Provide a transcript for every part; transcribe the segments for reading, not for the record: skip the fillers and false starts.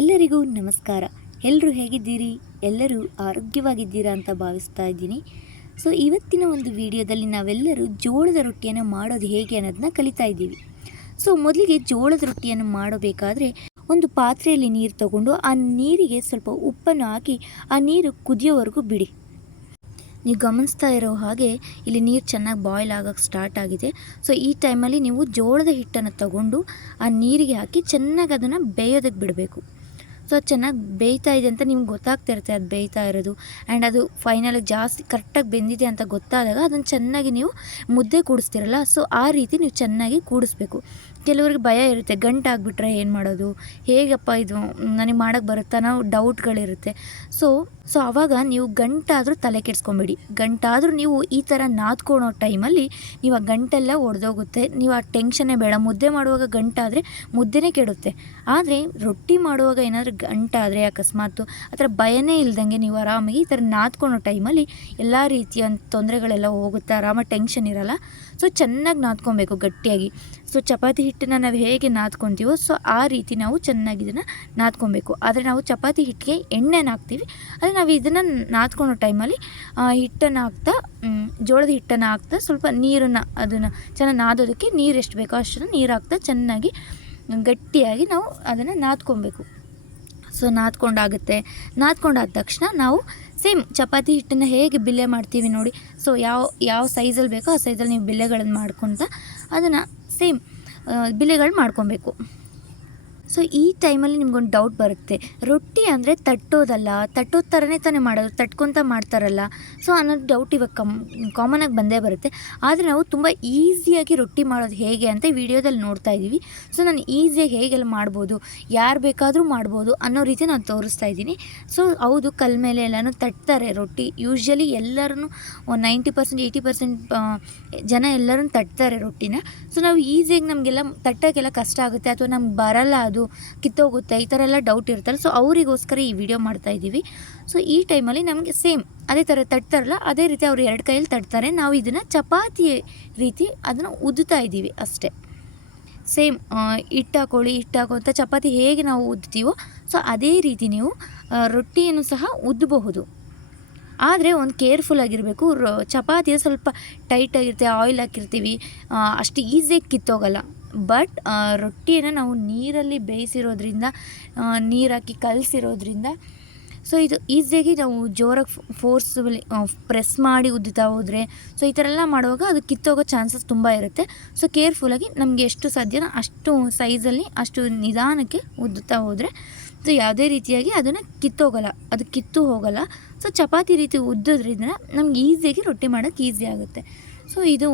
ಎಲ್ಲರಿಗೂ ನಮಸ್ಕಾರ. ಎಲ್ಲರೂ ಹೇಗಿದ್ದೀರಿ? ಎಲ್ಲರೂ ಆರೋಗ್ಯವಾಗಿದ್ದೀರಾ ಅಂತ ಭಾವಿಸ್ತಾ ಇದ್ದೀನಿ. ಸೊ ಇವತ್ತಿನ ಒಂದು ವಿಡಿಯೋದಲ್ಲಿ ನಾವೆಲ್ಲರೂ ಜೋಳದ ರೊಟ್ಟಿಯನ್ನು ಮಾಡೋದು ಹೇಗೆ ಅನ್ನೋದನ್ನ ಕಲಿತಾ ಇದ್ದೀವಿ. ಸೊ ಮೊದಲಿಗೆ ಜೋಳದ ರೊಟ್ಟಿಯನ್ನು ಮಾಡಬೇಕಾದ್ರೆ ಒಂದು ಪಾತ್ರೆಯಲ್ಲಿ ನೀರು ತಗೊಂಡು ಆ ನೀರಿಗೆ ಸ್ವಲ್ಪ ಉಪ್ಪನ್ನು ಹಾಕಿ ಆ ನೀರು ಕುದಿಯೋವರೆಗೂ ಬಿಡಿ. ನೀವು ಗಮನಿಸ್ತಾ ಇರೋ ಹಾಗೆ ಇಲ್ಲಿ ನೀರು ಚೆನ್ನಾಗಿ ಬಾಯ್ಲ್ ಆಗೋಕ್ಕೆ ಸ್ಟಾರ್ಟ್ ಆಗಿದೆ. ಸೊ ಈ ಟೈಮಲ್ಲಿ ನೀವು ಜೋಳದ ಹಿಟ್ಟನ್ನು ತಗೊಂಡು ಆ ನೀರಿಗೆ ಹಾಕಿ ಚೆನ್ನಾಗಿ ಅದನ್ನು ಬೇಯೋದಕ್ಕೆ ಬಿಡಬೇಕು. ಸೊ ಚೆನ್ನಾಗಿ ಬೇಯ್ತಾ ಇದೆ ಅಂತ ನಿಮ್ಗೆ ಗೊತ್ತಾಗ್ತಾ ಇರುತ್ತೆ ಅದು ಬೇಯ್ತಾ ಇರೋದು. ಆ್ಯಂಡ್ ಅದು ಫೈನಲಾಗಿ ಜಾಸ್ತಿ ಕರೆಕ್ಟಾಗಿ ಬೆಂದಿದೆ ಅಂತ ಗೊತ್ತಾದಾಗ ಅದನ್ನು ಚೆನ್ನಾಗಿ ನೀವು ಮುದ್ದೆ ಕೂಡಿಸ್ತಿರಲ್ಲ, ಸೊ ಆ ರೀತಿ ನೀವು ಚೆನ್ನಾಗಿ ಕೂಡಿಸ್ಬೇಕು. ಕೆಲವ್ರಿಗೆ ಭಯ ಇರುತ್ತೆ, ಗಂಟಾಗ್ಬಿಟ್ರೆ ಏನು ಮಾಡೋದು, ಹೇಗಪ್ಪ ಇದು ನನಗೆ ಮಾಡೋಕ್ಕೆ ಬರುತ್ತಾ, ನಾವು ಡೌಟ್ಗಳಿರುತ್ತೆ. ಸೊ ಆವಾಗ ನೀವು ಗಂಟಾದರೂ ತಲೆ ಕೆಡಿಸ್ಕೊಂಬೇಡಿ. ಗಂಟಾದರೂ ನೀವು ಈ ಥರ ನಾದ್ಕೊಳೋ ಟೈಮಲ್ಲಿ ನೀವು ಆ ಗಂಟೆಲ್ಲ ಒಡೆದೋಗುತ್ತೆ. ನೀವು ಆ ಟೆನ್ಷನ್ನೇ ಬೇಡ. ಮುದ್ದೆ ಮಾಡುವಾಗ ಗಂಟಾದರೆ ಮುದ್ದೆನೇ ಕೆಡುತ್ತೆ. ಆದರೆ ರೊಟ್ಟಿ ಮಾಡುವಾಗ ಏನಾದರೂ ಗಂಟಾದರೆ ಅಕಸ್ಮಾತು ಆ ಥರ ಭಯನೇ ಇಲ್ದಂಗೆ ನೀವು ಆರಾಮಾಗಿ ಈ ಥರ ನಾದ್ಕೊಳೋ ಟೈಮಲ್ಲಿ ಎಲ್ಲ ರೀತಿಯ ತೊಂದರೆಗಳೆಲ್ಲ ಹೋಗುತ್ತೆ, ಆರಾಮಾಗಿ ಟೆನ್ಷನ್ ಇರೋಲ್ಲ. ಸೊ ಚೆನ್ನಾಗಿ ನಾದ್ಕೊಬೇಕು ಗಟ್ಟಿಯಾಗಿ. ಸೊ ಚಪಾತಿ ಹಿಟ್ಟನ್ನು ನಾವು ಹೇಗೆ ನಾದ್ಕೊತೀವೋ ಸೊ ಆ ರೀತಿ ನಾವು ಚೆನ್ನಾಗಿ ಇದನ್ನು ನಾದ್ಕೊಬೇಕು. ಆದರೆ ನಾವು ಚಪಾತಿ ಹಿಟ್ಟಿಗೆ ಎಣ್ಣೆನ ಹಾಕ್ತೀವಿ, ಆದರೆ ನಾವು ಇದನ್ನು ನಾದ್ಕೊಳೋ ಟೈಮಲ್ಲಿ ಹಿಟ್ಟನ್ನು ಹಾಕ್ತಾ ಜೋಳದ ಹಿಟ್ಟನ್ನು ಹಾಕ್ತಾ ಸ್ವಲ್ಪ ನೀರನ್ನು ಅದನ್ನು ಚೆನ್ನಾಗಿ ನಾದೋದಕ್ಕೆ ನೀರು ಎಷ್ಟು ಬೇಕೋ ಅಷ್ಟನ್ನು ನೀರು ಹಾಕ್ತಾ ಚೆನ್ನಾಗಿ ಗಟ್ಟಿಯಾಗಿ ನಾವು ಅದನ್ನು ನಾದ್ಕೊಬೇಕು. ಸೊ ನಾದ್ಕೊಂಡಾಗುತ್ತೆ. ನಾದ್ಕೊಂಡಾದ ತಕ್ಷಣ ನಾವು ಸೇಮ್ ಚಪಾತಿ ಹಿಟ್ಟನ್ನು ಹೇಗೆ ಬಿಲ್ಲೆ ಮಾಡ್ತೀವಿ ನೋಡಿ, ಸೊ ಯಾವ ಸೈಜಲ್ಲಿ ಬೇಕೋ ಆ ಸೈಜಲ್ಲಿ ನೀವು ಬಿಲ್ಲೆಗಳನ್ನು ಮಾಡ್ಕೊತ ಅದನ್ನು ಸೇಮ್ ಬಿಲ್ಲೆಗಳು ಮಾಡ್ಕೊಬೇಕು. ಸೊ ಈ ಟೈಮಲ್ಲಿ ನಿಮ್ಗೊಂದು ಡೌಟ್ ಬರುತ್ತೆ, ರೊಟ್ಟಿ ಅಂದರೆ ತಟ್ಟೋದಲ್ಲ, ತಟ್ಟೋದು ಥರನೇ ತಾನೇ ಮಾಡೋದು, ತಟ್ಕೊತ ಮಾಡ್ತಾರಲ್ಲ ಸೊ ಅನ್ನೋದು ಡೌಟ್ ಇವಾಗ ಕಾಮನಾಗಿ ಬಂದೇ ಬರುತ್ತೆ. ಆದರೆ ನಾವು ತುಂಬ ಈಸಿಯಾಗಿ ರೊಟ್ಟಿ ಮಾಡೋದು ಹೇಗೆ ಅಂತ ವಿಡಿಯೋದಲ್ಲಿ ನೋಡ್ತಾ ಇದ್ದೀವಿ. ಸೊ ನಾನು ಈಸಿಯಾಗಿ ಹೇಗೆಲ್ಲ ಮಾಡ್ಬೋದು, ಯಾರು ಬೇಕಾದರೂ ಮಾಡ್ಬೋದು ಅನ್ನೋ ರೀತಿ ನಾನು ತೋರಿಸ್ತಾ ಇದ್ದೀನಿ. ಸೊ ಹೌದು, ಕಲ್ ಮೇಲೆ ಎಲ್ಲನೂ ತಟ್ತಾರೆ ರೊಟ್ಟಿ. ಯೂಶ್ವಲಿ ಎಲ್ಲರೂ 90% 80% ಜನ ಎಲ್ಲರೂ ತಟ್ತಾರೆ ರೊಟ್ಟಿನ. ಸೊ ನಾವು ಈಸಿಯಾಗಿ ನಮಗೆಲ್ಲ ತಟ್ಟೋಕ್ಕೆಲ್ಲ ಕಷ್ಟ ಆಗುತ್ತೆ ಅಥವಾ ನಮ್ಗೆ ಬರಲ್ಲ, ಅದು ಕಿತ್ತೋಗುತ್ತೆ, ಈ ಥರ ಎಲ್ಲ ಡೌಟ್ ಇರ್ತಾರೆ. ಸೊ ಅವರಿಗೋಸ್ಕರ ಈ ವಿಡಿಯೋ ಮಾಡ್ತಾ ಇದ್ದೀವಿ. ಸೊ ಈ ಟೈಮಲ್ಲಿ ನಮಗೆ ಸೇಮ್ ಅದೇ ಥರ ತಟ್ತಾರಲ್ಲ ಅದೇ ರೀತಿ ಅವ್ರು 2 ಕೈಯಲ್ಲಿ ತಟ್ತಾರೆ. ನಾವು ಇದನ್ನು ಚಪಾತಿ ರೀತಿ ಅದನ್ನು ಉದ್ದುತ್ತಾ ಇದ್ದೀವಿ ಅಷ್ಟೇ. ಸೇಮ್ ಹಿಟ್ಟು ಹಾಕೋಂಥ ಚಪಾತಿ ಹೇಗೆ ನಾವು ಉದ್ತೀವೋ ಸೊ ಅದೇ ರೀತಿ ನೀವು ರೊಟ್ಟಿಯನ್ನು ಸಹ ಉದ್ದಬಹುದು. ಆದರೆ ಒಂದು ಕೇರ್ಫುಲ್ಲಾಗಿರಬೇಕು. ಚಪಾತಿಯ ಸ್ವಲ್ಪ ಟೈಟಾಗಿರುತ್ತೆ, ಆಯಿಲ್ ಹಾಕಿರ್ತೀವಿ, ಅಷ್ಟು ಈಸಿಯಾಗಿ ಕಿತ್ತೋಗಲ್ಲ. ಬಟ್ ರೊಟ್ಟಿಯನ್ನು ನಾವು ನೀರಲ್ಲಿ ಬೇಯಿಸಿರೋದ್ರಿಂದ, ನೀರು ಹಾಕಿ ಕಲಸಿರೋದ್ರಿಂದ ಸೊ ಇದು ಈಸಿಯಾಗಿ ನಾವು ಜೋರಾಗಿ ಫೋರ್ಸ್ಬಲಿ ಪ್ರೆಸ್ ಮಾಡಿ ಉದ್ದುತ್ತಾ ಹೋದರೆ ಸೊ ಈ ಥರ ಎಲ್ಲ ಮಾಡುವಾಗ ಅದು ಕಿತ್ತೋಗೋ ಚಾನ್ಸಸ್ ತುಂಬ ಇರುತ್ತೆ. ಸೊ ಕೇರ್ಫುಲ್ಲಾಗಿ ನಮಗೆ ಎಷ್ಟು ಸಾಧ್ಯನೋ ಅಷ್ಟು ಸೈಜಲ್ಲಿ ಅಷ್ಟು ನಿಧಾನಕ್ಕೆ ಉದ್ದುತ್ತಾ ಹೋದರೆ ಸೊ ಯಾವುದೇ ರೀತಿಯಾಗಿ ಅದನ್ನು ಕಿತ್ತೋಗಲ್ಲ, ಅದು ಕಿತ್ತು ಹೋಗಲ್ಲ. ಸೊ ಚಪಾತಿ ರೀತಿ ಉದ್ದೋದ್ರಿಂದ ನಮ್ಗೆ ಈಸಿಯಾಗಿ ರೊಟ್ಟಿ ಮಾಡೋಕ್ಕೆ ಈಸಿ ಆಗುತ್ತೆ. ಸೊ ಇದು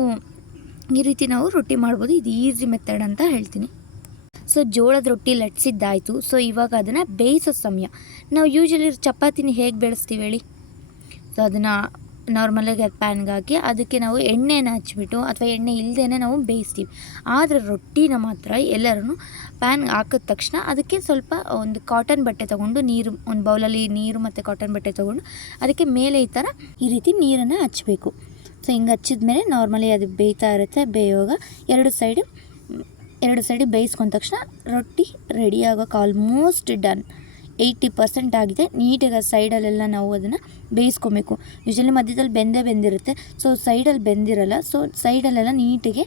ಈ ರೀತಿ ನಾವು ರೊಟ್ಟಿ ಮಾಡ್ಬೋದು. ಇದು ಈಸಿ ಮೆಥಡ್ ಅಂತ ಹೇಳ್ತೀನಿ. ಸೊ ಜೋಳದ ರೊಟ್ಟಿ ಲಟ್ಸಿದ್ದಾಯಿತು. ಸೊ ಇವಾಗ ಅದನ್ನು ಬೇಯಿಸೋ ಸಮಯ. ನಾವು ಯೂಶ್ವಲಿ ಚಪಾತಿನ ಹೇಗೆ ಬೇಯಿಸ್ತೀವಿ ಹೇಳಿ? ಸೊ ಅದನ್ನು ನಾರ್ಮಲಾಗಿ ಅದು ಪ್ಯಾನ್ಗೆ ಹಾಕಿ ಅದಕ್ಕೆ ನಾವು ಎಣ್ಣೆನ ಹಚ್ಬಿಟ್ಟು ಅಥವಾ ಎಣ್ಣೆ ಇಲ್ಲದೇ ನಾವು ಬೇಯಿಸ್ತೀವಿ. ಆದರೆ ರೊಟ್ಟಿನ ಮಾತ್ರ ಎಲ್ಲರೂ ಪ್ಯಾನ್ಗೆ ಹಾಕಿದ ತಕ್ಷಣ ಅದಕ್ಕೆ ಸ್ವಲ್ಪ ಒಂದು ಕಾಟನ್ ಬಟ್ಟೆ ತೊಗೊಂಡು ಒಂದು ಬೌಲಲ್ಲಿ ನೀರು ಮತ್ತು ಕಾಟನ್ ಬಟ್ಟೆ ತೊಗೊಂಡು ಅದಕ್ಕೆ ಮೇಲೆ ಈ ರೀತಿ ನೀರನ್ನು ಹಚ್ಚಬೇಕು. ಸೊ ಹಿಂಗೆ ಹಚ್ಚಿದ ಮೇಲೆ ನಾರ್ಮಲಿ ಅದು ಬೇಯ್ತಾ ಇರುತ್ತೆ. ಬೇಯುವಾಗ ಎರಡು ಸೈಡ್ ಬೇಯಿಸ್ಕೊಂಡ ತಕ್ಷಣ ರೊಟ್ಟಿ ರೆಡಿ ಆಗೋಕ್ಕೆ ಆಲ್ಮೋಸ್ಟ್ ಡನ್, 80% ಆಗಿದೆ. ನೀಟಾಗಿ ಆ ಸೈಡಲ್ಲೆಲ್ಲ ನಾವು ಅದನ್ನು ಬೇಯಿಸ್ಕೊಬೇಕು. ಯೂಶ್ವಲಿ ಮಧ್ಯದಲ್ಲಿ ಬೆಂದಿರುತ್ತೆ, ಸೊ ಸೈಡಲ್ಲಿ ಬೆಂದಿರಲ್ಲ. ಸೊ ಸೈಡಲ್ಲೆಲ್ಲ ನೀಟಾಗಿ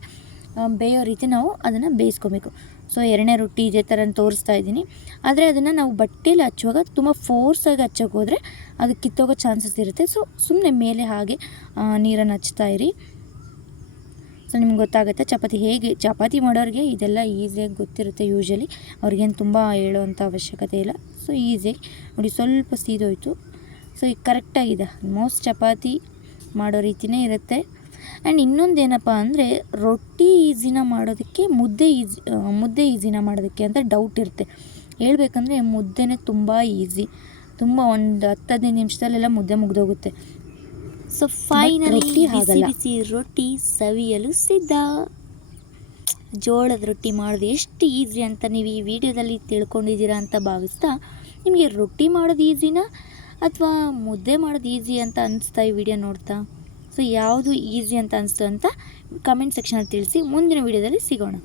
ಬೇಯೋ ರೀತಿ ನಾವು ಅದನ್ನು ಬೇಯಿಸ್ಕೊಬೇಕು. ಸೊ 2ನೇ ರೊಟ್ಟಿ ಇದೇ ಥರ ತೋರಿಸ್ತಾ ಇದ್ದೀನಿ. ಆದರೆ ಅದನ್ನು ನಾವು ಬಟ್ಟೆಯಲ್ಲಿ ಹಚ್ಚುವಾಗ ತುಂಬ ಫೋರ್ಸಾಗಿ ಹಚ್ಚೋಕೆ ಹೋದರೆ ಅದು ಕಿತ್ತೋಗೋ ಚಾನ್ಸಸ್ ಇರುತ್ತೆ. ಸೊ ಸುಮ್ಮನೆ ಮೇಲೆ ಹಾಗೆ ನೀರನ್ನು ಹಚ್ತಾ ಇರಿ. ಸೊ ನಿಮ್ಗೆ ಗೊತ್ತಾಗುತ್ತೆ ಚಪಾತಿ ಮಾಡೋರಿಗೆ ಇದೆಲ್ಲ ಈಸಿಯಾಗಿ ಗೊತ್ತಿರುತ್ತೆ. ಯೂಶ್ವಲಿ ಅವ್ರಿಗೇನು ತುಂಬ ಹೇಳೋವಂಥ ಅವಶ್ಯಕತೆ ಇಲ್ಲ. ಸೊ ಈಸಿಯಾಗಿ ನೋಡಿ, ಸ್ವಲ್ಪ ಸೀದೋಯ್ತು. ಸೊ ಈಗ ಕರೆಕ್ಟಾಗಿದೆ. ಆಲ್ಮೋಸ್ಟ್ ಚಪಾತಿ ಮಾಡೋ ರೀತಿಯೇ ಇರುತ್ತೆ. ಆ್ಯಂಡ್ ಇನ್ನೊಂದೇನಪ್ಪ ಅಂದರೆ ರೊಟ್ಟಿ ಈಸಿನ ಮಾಡೋದಕ್ಕೆ ಮುದ್ದೆ ಈಸಿನ ಮಾಡೋದಕ್ಕೆ ಅಂತ ಡೌಟ್ ಇರುತ್ತೆ. ಹೇಳ್ಬೇಕಂದ್ರೆ ಮುದ್ದೆನೇ ತುಂಬ ಈಸಿ. ತುಂಬ ಒಂದು 10-15 ನಿಮಿಷದಲ್ಲೆಲ್ಲ ಮುದ್ದೆ ಮುಗಿದೋಗುತ್ತೆ. ಸೊ ಫೈನಲಿ ಬಿಸಿ ರೊಟ್ಟಿ ಸವಿಯಲು ಸಿದ್ಧ. ಜೋಳದ ರೊಟ್ಟಿ ಮಾಡೋದು ಎಷ್ಟು ಈಸಿ ಅಂತ ನೀವು ಈ ವಿಡಿಯೋದಲ್ಲಿ ತಿಳ್ಕೊಂಡಿದ್ದೀರಾ ಅಂತ ಭಾವಿಸ್ತಾ, ನಿಮಗೆ ರೊಟ್ಟಿ ಮಾಡೋದು ಈಸಿನಾ ಅಥವಾ ಮುದ್ದೆ ಮಾಡೋದು ಈಸಿ ಅಂತ ಅನಿಸ್ತಾ ಈ ವಿಡಿಯೋ ನೋಡ್ತಾ? ಸೊ ಯಾವುದು ಈಸಿ ಅಂತ ಅನಿಸ್ತು ಅಂತ ಕಮೆಂಟ್ ಸೆಕ್ಷನಲ್ಲಿ ತಿಳಿಸಿ. ಮುಂದಿನ ವಿಡಿಯೋದಲ್ಲಿ ಸಿಗೋಣ.